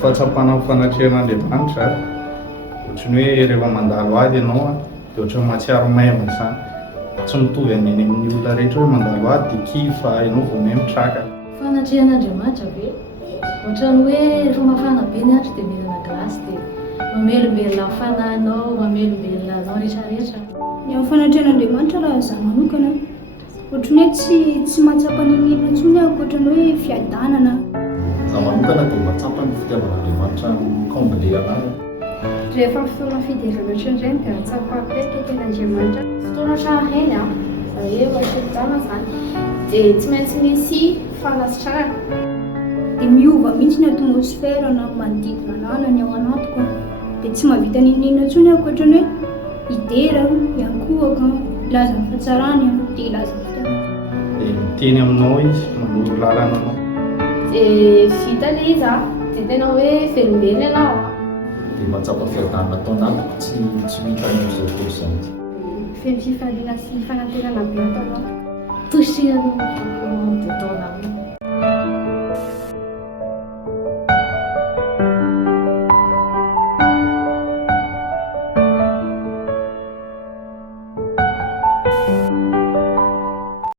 fahatsapana amin'ny fanatrehan'Andriamanitra ohatrany hoe rehefa mandalo ady ianao a dia ohatrany mahatsiaro maivana izany, tsy mitovy any amin'ny olona rehetra hoe mandalo ady dia kivy fa ianao vao mahay mitraka. Fanatrehan'Andriamanitra ve ohatrany hoe rehefa mafana be ny andro dia mihinana glasy dia mamelombelona ny fanahinao, mamelombelona anao rehetrarehetra. Ny amin'ny fanatrehan'Andriamanitra raha izaho manokana ohatrany hoe tsy mahatsapa ny olona intsony aho ohatrany hoe fiadanana. Zaho manokana dia mahatsapa ny fitiavan'Andriamanitra comblé anazy. Rehefa fotoana fidirana ohatran'ireny dia atsapako hoe keken'Andriamanitra. Fotoana traheny a, hoe ohatran-taona izany dia tsy maintsy misy fanasitrahana. Dia miova mihitsy ny atmosfera na manodidina anahy na ny ao anatiko dia tsy mahavita ninona intsony aho ohatrany hoe idera, iankohaka, ilaza ny fahatsarany dia ilaza ny fitiavana. Dia miteny aminao izy, manoro lalana anao. Dia vita ilay izy a, dia tena hoe velombelona ianao a. Dia mahatsapa fiadanana atao anatiko tsy mita amin'izao fotoana izao. Feno fifaliana sy fanantenana be ataonao. Touché anao, dedans l'amour.